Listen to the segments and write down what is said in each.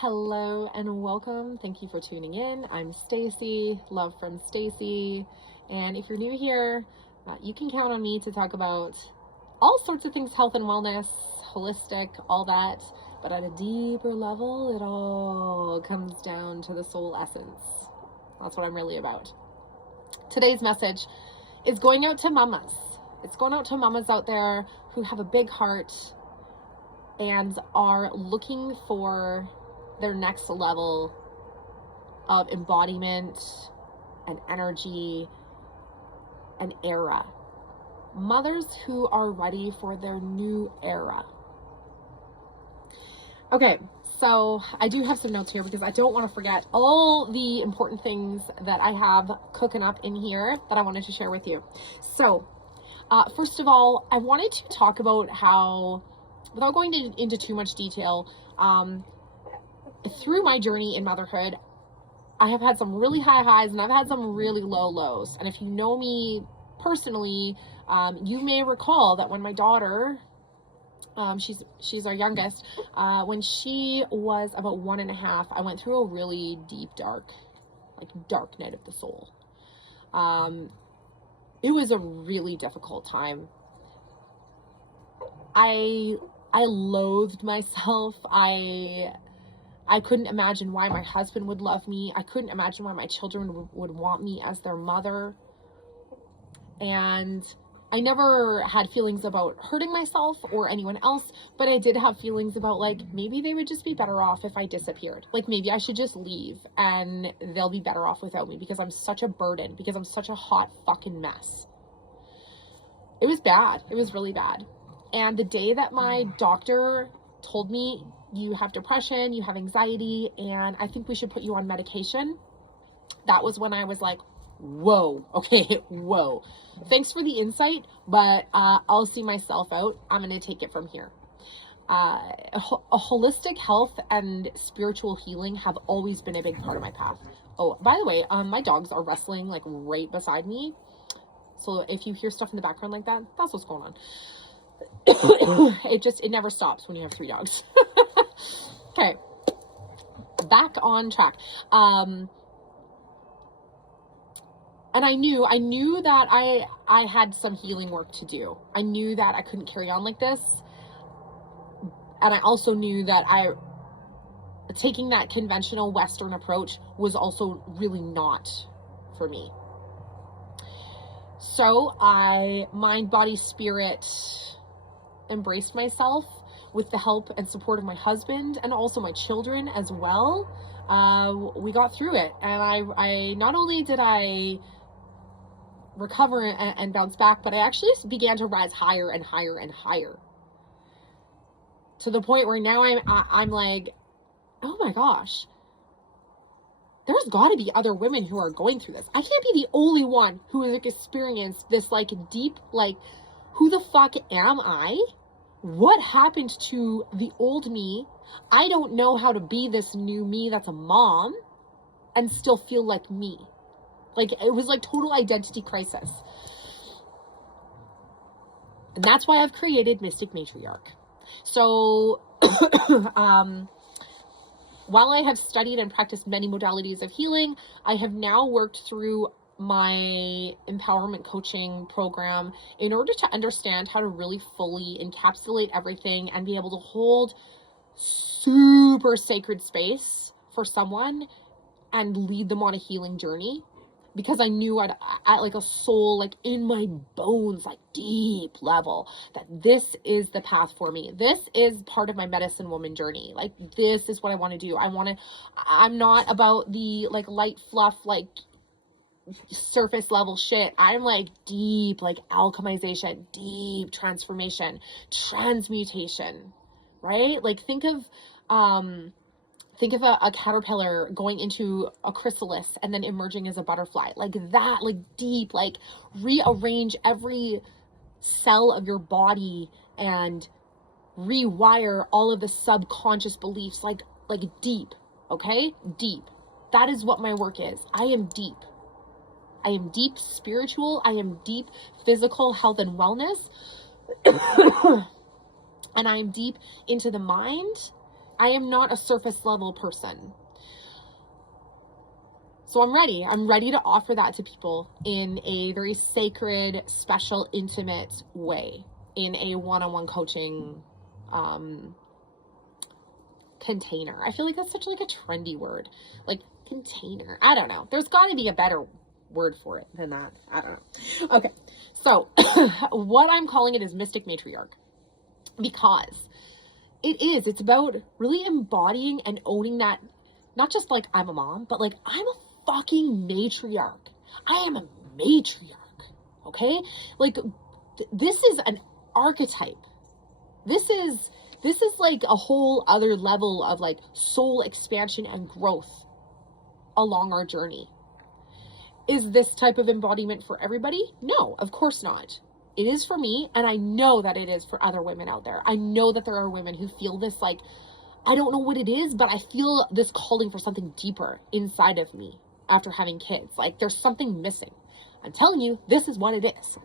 Hello and welcome. Thank you for tuning in. I'm Stacey, love from Stacey. And if you're new here, you can count on me to talk about all sorts of things, health and wellness, holistic, all that. But at a deeper level, it all comes down to the soul essence. That's what I'm really about. Today's message is going out to mamas. It's going out to mamas out there who have a big heart and are looking for their next level of embodiment and energy and era. Mothers who are ready for their new era. Okay, so I do have some notes here because I don't want to forget all the important things that I have cooking up in here that I wanted to share with you. So, first of all, I wanted to talk about how, without going into too much detail, through my journey in motherhood, I have had some really high highs and I've had some really low lows. And if you know me personally, you may recall that when my daughter, she's our youngest, when she was about 1.5, I went through a really deep, dark night of the soul. It was a really difficult time. I loathed myself. I couldn't imagine why my husband would love me. I couldn't imagine why my children would want me as their mother. And I never had feelings about hurting myself or anyone else, but I did have feelings about, like, maybe they would just be better off if I disappeared. Like, maybe I should just leave and they'll be better off without me because I'm such a burden, because I'm such a hot fucking mess. It was bad. It was really bad. And the day that my doctor told me, you have depression, you have anxiety, and I think we should put you on medication, that was when I was like, whoa, okay, whoa. Thanks for the insight, but I'll see myself out. I'm going to take it from here. A holistic health and spiritual healing have always been a big part of my path. Oh, by the way, my dogs are wrestling like right beside me. So if you hear stuff in the background like that, that's what's going on. It never stops when you have 3 dogs. Okay, back on track. And I knew that I had some healing work to do. I knew that I couldn't carry on like this. And I also knew that taking that conventional Western approach was also really not for me. So I, mind, body, spirit, embraced myself with the help and support of my husband and also my children as well. We got through it, and I not only did I recover and bounce back, but I actually began to rise higher and higher and higher, to the point where now I'm like, oh my gosh, there's got to be other women who are going through this. I can't be the only one who has experienced this like deep, like, who the fuck am I? What happened to the old me? I don't know how to be this new me that's a mom and still feel like me. Like, it was like total identity crisis. And that's why I've created Mystic Matriarch. So, while I have studied and practiced many modalities of healing, I have now worked through my empowerment coaching program in order to understand how to really fully encapsulate everything and be able to hold super sacred space for someone and lead them on a healing journey. Because I knew at like a soul, like in my bones, like deep level, that this is the path for me. This is part of my medicine woman journey. Like, this is what I want to do. I'm not about the like light fluff, like surface level shit. I'm like deep, like alchemization, deep transformation, transmutation, right? Like, think of a caterpillar going into a chrysalis and then emerging as a butterfly, like that, like deep, like rearrange every cell of your body and rewire all of the subconscious beliefs, like deep, okay? Deep. That is what my work is. I am deep. I am deep spiritual. I am deep physical health and wellness. And I am deep into the mind I am not a surface level person. So I'm ready. I'm ready to offer that to people in a very sacred, special, intimate way, in a one-on-one coaching container. I feel like that's such like a trendy word, like container. I don't know. There's got to be a better word for it than that. I don't know. Okay. So what I'm calling it is Mystic Matriarch, because it's about really embodying and owning that, not just like I'm a mom, but like I'm a fucking matriarch. I am a matriarch. Okay? Like this is an archetype. This is like a whole other level of like soul expansion and growth along our journey. Is this type of embodiment for everybody? No, of course not. It is for me, and I know that it is for other women out there. I know that there are women who feel this like, I don't know what it is, but I feel this calling for something deeper inside of me after having kids. Like there's something missing. I'm telling you, this is what it is.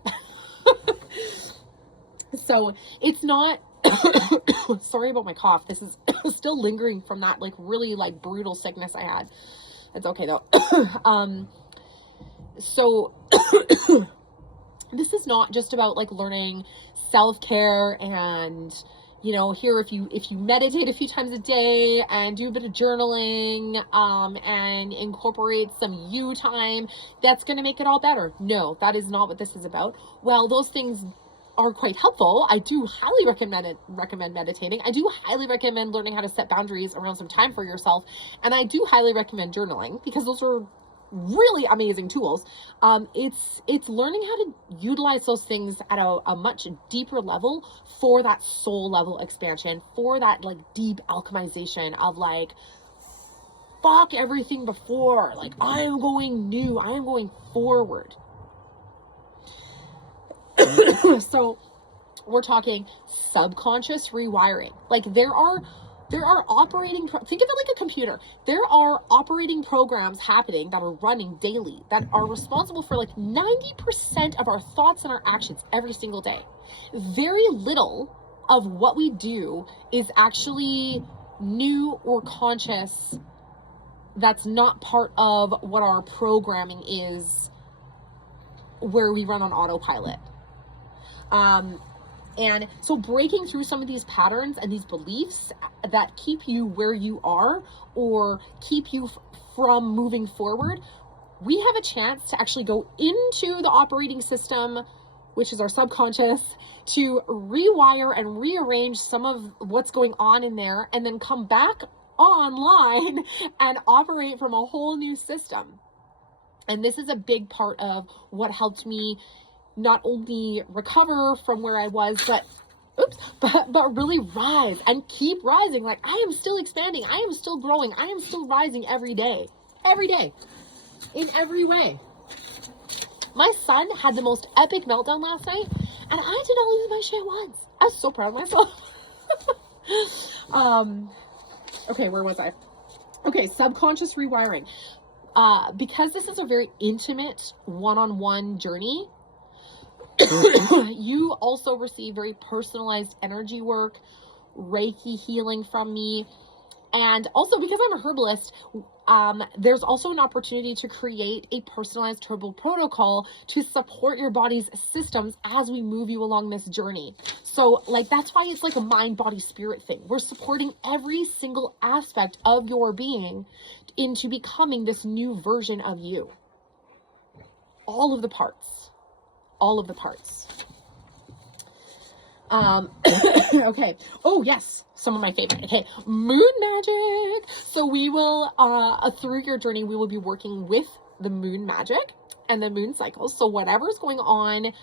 So it's not, sorry about my cough. This is still lingering from that like really like brutal sickness I had. It's okay though. So this is not just about like learning self-care and, you know, here, if you meditate a few times a day and do a bit of journaling, and incorporate some you time, that's going to make it all better. No, that is not what this is about. Well, those things are quite helpful. I do highly recommend meditating. I do highly recommend learning how to set boundaries around some time for yourself. And I do highly recommend journaling, because those are really amazing tools. It's learning how to utilize those things at a much deeper level for that soul level expansion, for that like deep alchemization of like, fuck everything before, like I am going new, I am going forward. So we're talking subconscious rewiring. Like there are operating, think of it like a computer. There are operating programs happening that are running daily that are responsible for like 90% of our thoughts and our actions every single day. Very little of what we do is actually new or conscious. That's not part of what our programming is, where we run on autopilot. And so breaking through some of these patterns and these beliefs that keep you where you are or keep you from moving forward, we have a chance to actually go into the operating system, which is our subconscious, to rewire and rearrange some of what's going on in there, and then come back online and operate from a whole new system. And this is a big part of what helped me not only recover from where I was, but really rise and keep rising. Like I am still expanding. I am still growing. I am still rising every day, in every way. My son had the most epic meltdown last night, and I did not lose my shit once. I was so proud of myself. Okay, where was I? Okay, subconscious rewiring. Because this is a very intimate one-on-one journey, you also receive very personalized energy work, Reiki healing from me. And also, because I'm a herbalist, there's also an opportunity to create a personalized herbal protocol to support your body's systems as we move you along this journey. So like, that's why it's like a mind, body, spirit thing. We're supporting every single aspect of your being into becoming this new version of you. All of the parts. Okay. Oh yes. Some of my favorite. Okay. Moon magic. So we will, through your journey, we will be working with the moon magic and the moon cycles. So whatever's going on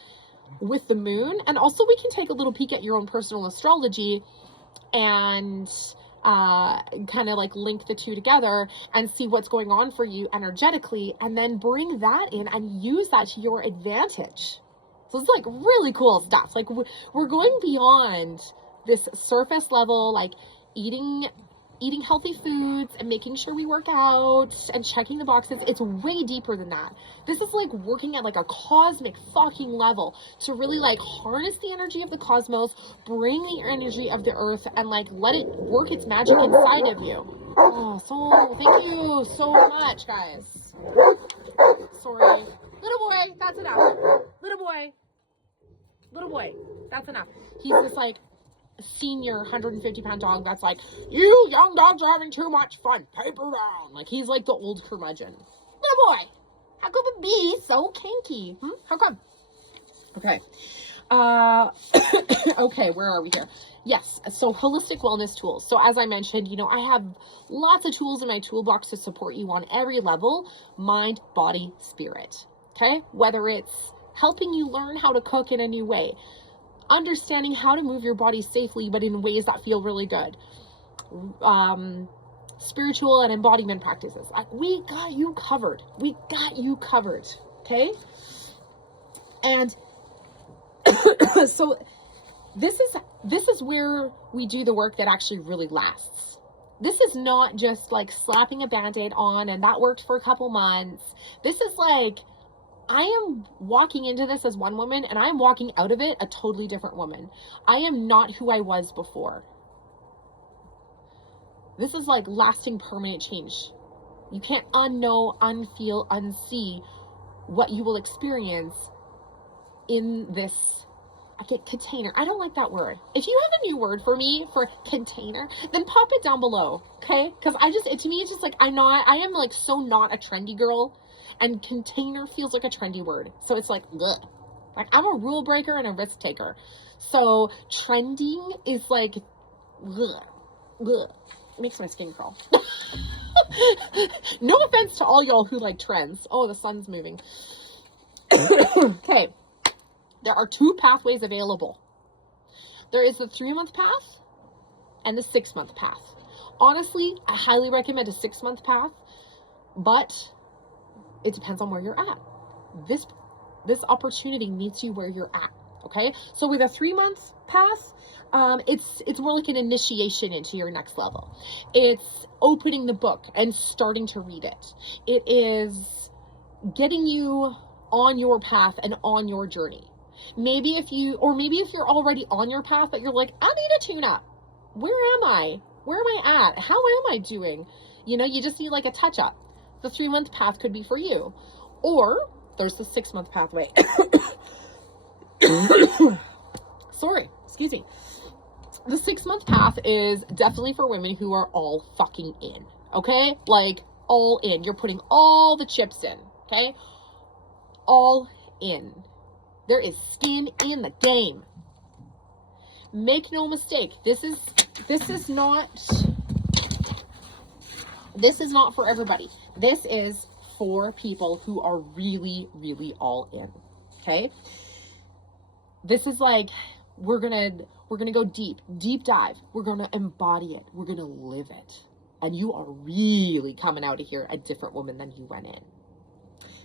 with the moon, and also we can take a little peek at your own personal astrology and kind of like link the two together and see what's going on for you energetically, and then bring that in and use that to your advantage. So it's like really cool stuff. Like we're going beyond this surface level, like eating eating healthy foods and making sure we work out and checking the boxes. It's way deeper than that. This is like working at like a cosmic fucking level to really like harness the energy of the cosmos, bring the energy of the earth, and like let it work its magic inside of you. Oh, so thank you so much, guys. Sorry. Little boy, that's enough. Little boy, that's enough. He's this like senior 150-pound dog that's like, you young dogs are having too much fun, paper down. Like, he's like the old curmudgeon. Little boy, how come a bee so kinky? How come? Okay. Okay, where are we here? Yes, so holistic wellness tools. So as I mentioned, you know, I have lots of tools in my toolbox to support you on every level: mind, body, spirit. Okay, whether it's helping you learn how to cook in a new way, understanding how to move your body safely but in ways that feel really good, spiritual and embodiment practices. We got you covered. Okay, and so this is where we do the work that actually really lasts. This is not just like slapping a band-aid on and that worked for a couple months. This is like, I am walking into this as one woman and I'm walking out of it a totally different woman. I am not who I was before. This is like lasting, permanent change. You can't unknow, unfeel, unsee what you will experience in this container. I don't like that word. If you have a new word for me for container, then pop it down below, okay? Because to me, it's just like, I am like so not a trendy girl, and container feels like a trendy word. So it's like, ugh. Like, I'm a rule breaker and a risk taker. So trending is like, ugh, ugh. It makes my skin crawl. No offense to all y'all who like trends. Oh, the sun's moving. Okay. There are 2 pathways available. There is the 3-month path and the 6-month path. Honestly, I highly recommend a 6-month path, but it depends on where you're at. This opportunity meets you where you're at. Okay. So with a 3-month path, it's more like an initiation into your next level. It's opening the book and starting to read it. It is getting you on your path and on your journey. Maybe if you're already on your path, but you're like, I need a tune up. Where am I? Where am I at? How am I doing? You know, you just need like a touch up. The 3-month path could be for you. Or there's the 6-month pathway. Sorry, excuse me. The 6-month path is definitely for women who are all fucking in. Okay? Like, all in. You're putting all the chips in. Okay? All in. There is skin in the game. Make no mistake. This is not for everybody. This is for people who are really, really all in. Okay? This is like, we're gonna go deep dive. We're gonna embody it. We're gonna live it. And you are really coming out of here a different woman than you went in.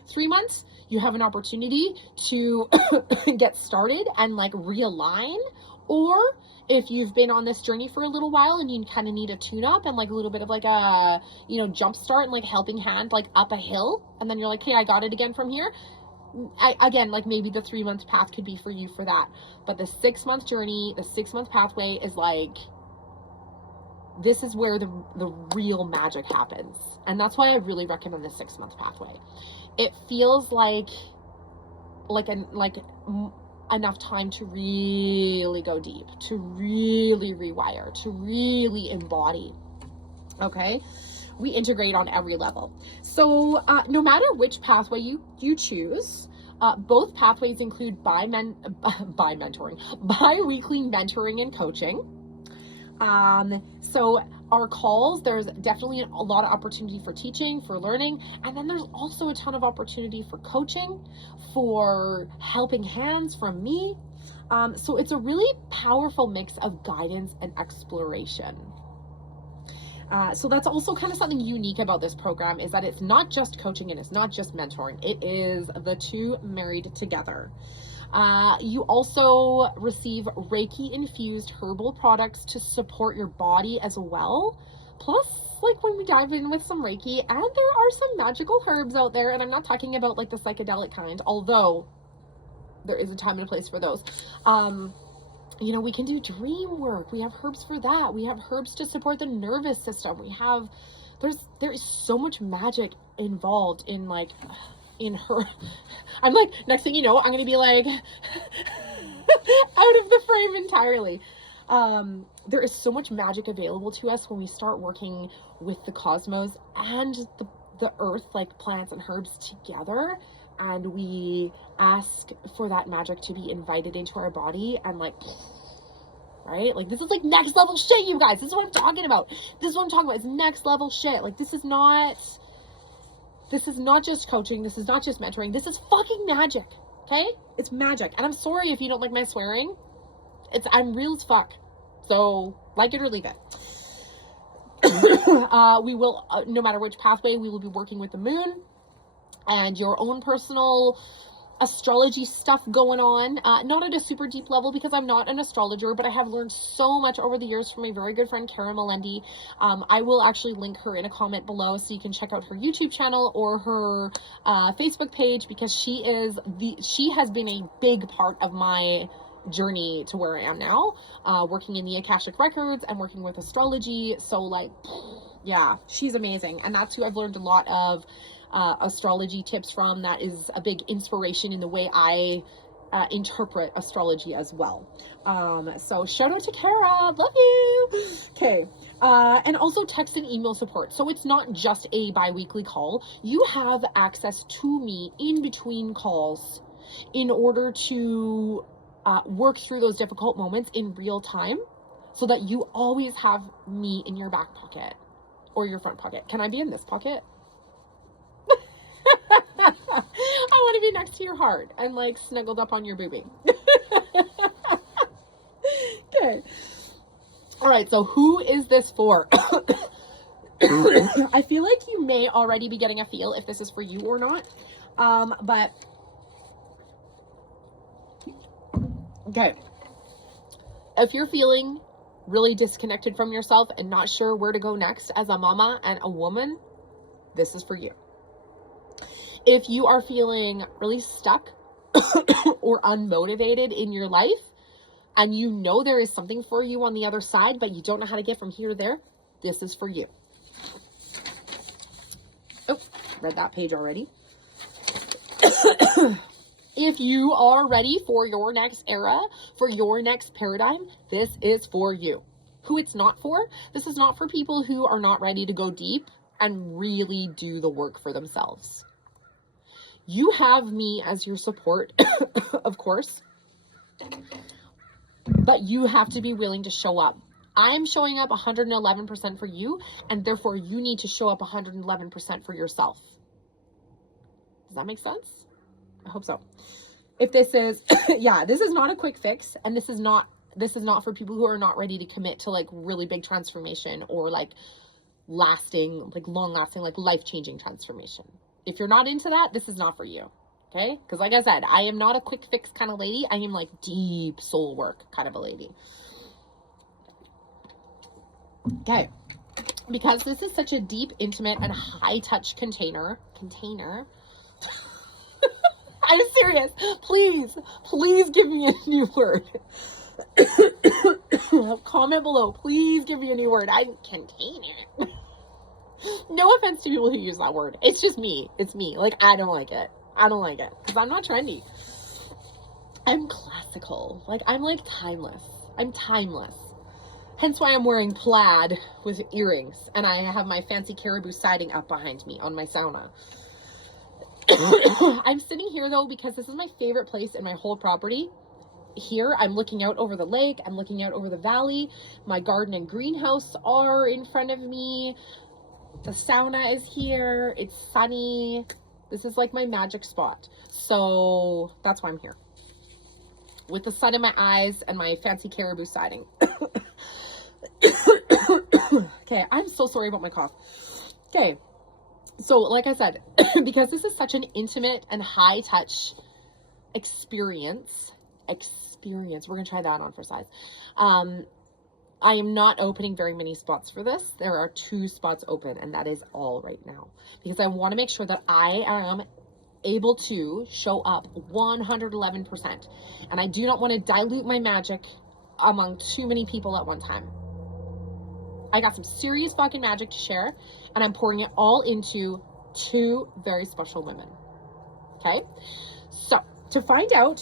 3 months, you have an opportunity to get started and like realign. Or if you've been on this journey for a little while and you kind of need a tune up and like a little bit of like a, jump start and like helping hand, like up a hill. And then you're like, hey, I got it again from here. Again, like maybe the 3-month path could be for you for that. But the 6-month journey, the 6-month pathway is like, this is where the real magic happens. And that's why I really recommend the 6-month pathway. It feels like enough time to really go deep, to really rewire, to really embody. Okay? We integrate on every level. So no matter which pathway you choose, both pathways include bi-weekly mentoring and coaching. So our calls, there's definitely a lot of opportunity for teaching, for learning, and then there's also a ton of opportunity for coaching, for helping hands from me. So it's a really powerful mix of guidance and exploration. So that's also kind of something unique about this program, is that it's not just coaching and it's not just mentoring. It is the two married together. You also receive reiki infused herbal products to support your body as well. Plus, like when we dive in with some Reiki, and there are some magical herbs out there, and I'm not talking about like the psychedelic kind, although there is a time and a place for those. You know, we can do dream work. We have herbs for that. We have herbs to support the nervous system. There is so much magic involved in like, in her. I'm like, next thing you know, I'm going to be like out of the frame entirely. There is so much magic available to us when we start working with the cosmos and the earth, like plants and herbs together, and we ask for that magic to be invited into our body, and like, right? Like, this is like next level shit, you guys. This is what I'm talking about. This is what I'm talking about. It's next level shit. Like, this is not just coaching. This is not just mentoring. This is fucking magic. Okay? It's magic. And I'm sorry if you don't like my swearing. I'm real as fuck. So, like it or leave it. We will, no matter which pathway, we will be working with the moon and your own personal astrology stuff going on. Not at a super deep level because I'm not an astrologer, but I have learned so much over the years from my very good friend Kara Melendi. I will actually link her in a comment below so you can check out her YouTube channel or her Facebook page, because she has been a big part of my journey to where I am now, working in the Akashic Records and working with astrology. So like, yeah, she's amazing. And that's who I've learned a lot of astrology tips from. That is a big inspiration in the way I interpret astrology as well. So shout out to Kara, love you. Okay. And also text and email support. So it's not just a bi-weekly call. You have access to me in between calls in order to work through those difficult moments in real time, so that you always have me in your back pocket or your front pocket. Can I be in this pocket? I want to be next to your heart and like snuggled up on your boobie. Good. All right. So who is this for? I feel like you may already be getting a feel if this is for you or not. But okay. If you're feeling really disconnected from yourself and not sure where to go next as a mama and a woman, this is for you. If you are feeling really stuck or unmotivated in your life, and you know there is something for you on the other side, but you don't know how to get from here to there, this is for you. Oh, read that page already. If you are ready for your next era, for your next paradigm, this is for you. Who it's not for? This is not for people who are not ready to go deep and really do the work for themselves. You have me as your support, of course, but you have to be willing to show up. I'm showing up 111% for you, and therefore you need to show up 111% for yourself. Does that make sense? I hope so. If this is, yeah, this is not a quick fix, and this is not for people who are not ready to commit to like really big transformation or like lasting, like long lasting, like life-changing transformation. If you're not into that, this is not for you. Okay? Because like I said, I am not a quick fix kind of lady. I am like deep soul work kind of a lady. Okay. Because this is such a deep, intimate, and high touch container. I'm serious. Please give me a new word. Comment below. Please give me a new word. Container. No offense to people who use that word. It's just me. It's me. Like, I don't like it. Because I'm not trendy. I'm classical. Like, I'm like timeless. I'm timeless. Hence why I'm wearing plaid with earrings. And I have my fancy caribou siding up behind me on my sauna. I'm sitting here though because this is my favorite place in my whole property. Here, I'm looking out over the lake. I'm looking out over the valley. My garden and greenhouse are in front of me. The sauna is here. It's sunny. This is like my magic spot. So that's why I'm here. With the sun in my eyes and my fancy caribou siding. Okay, I'm so sorry about my cough. Okay, so like I said, because this is such an intimate and high touch experience, we're gonna try that on for size. I am not opening very many spots for this. There are 2 spots open, and that is all right now, because I want to make sure that I am able to show up 111%. And I do not want to dilute my magic among too many people at one time. I got some serious fucking magic to share, and I'm pouring it all into 2 very special women. Okay? So, to find out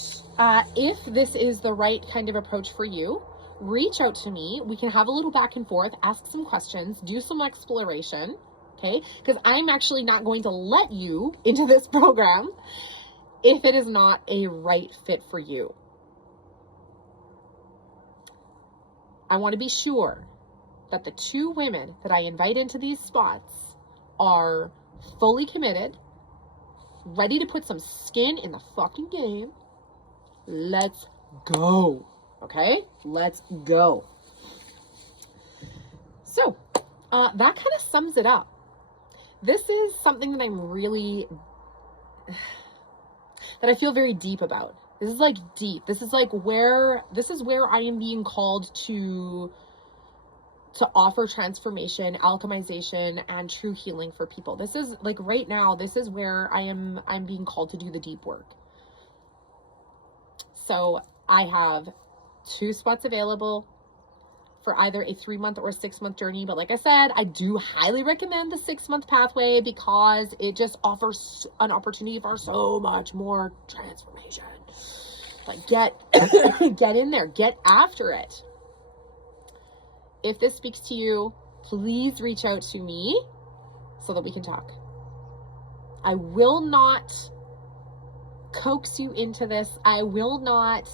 if this is the right kind of approach for you, reach out to me. We can have a little back and forth, ask some questions, do some exploration, okay? Because I'm actually not going to let you into this program if it is not a right fit for you. I want to be sure that the 2 women that I invite into these spots are fully committed, ready to put some skin in the fucking game. Let's go. Okay, let's go. So, that kind of sums it up. This is something that that I feel very deep about. This is like deep. This is where I am being called to offer transformation, alchemization, and true healing for people. This is like right now, this is where I'm being called to do the deep work. So I have 2 spots available for either a 3-month or a 6-month journey. But like I said, I do highly recommend the 6-month pathway because it just offers an opportunity for so much more transformation. But get in there, get after it. If this speaks to you, please reach out to me so that we can talk. I will not coax you into this. I will not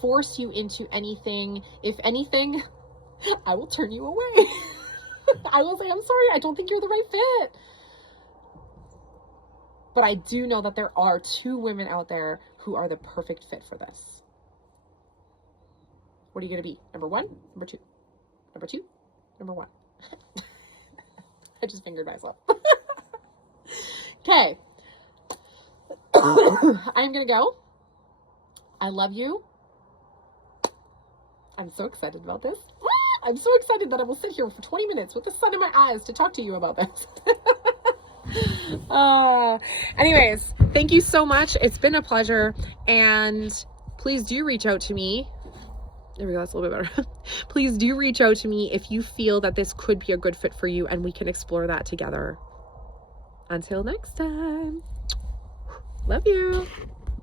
force you into anything. If anything, I will turn you away. I will say, I'm sorry, I don't think you're the right fit. But I do know that there are 2 women out there who are the perfect fit for this. What are you going to be? Number 1? Number 2? Number 2? Number 1? I just fingered myself. Okay. I'm going to go. I love you. I'm so excited about this. I'm so excited that I will sit here for 20 minutes with the sun in my eyes to talk to you about this. Anyways, thank you so much. It's been a pleasure. And please do reach out to me. There we go. That's a little bit better. Please do reach out to me if you feel that this could be a good fit for you, and we can explore that together. Until next time. Love you.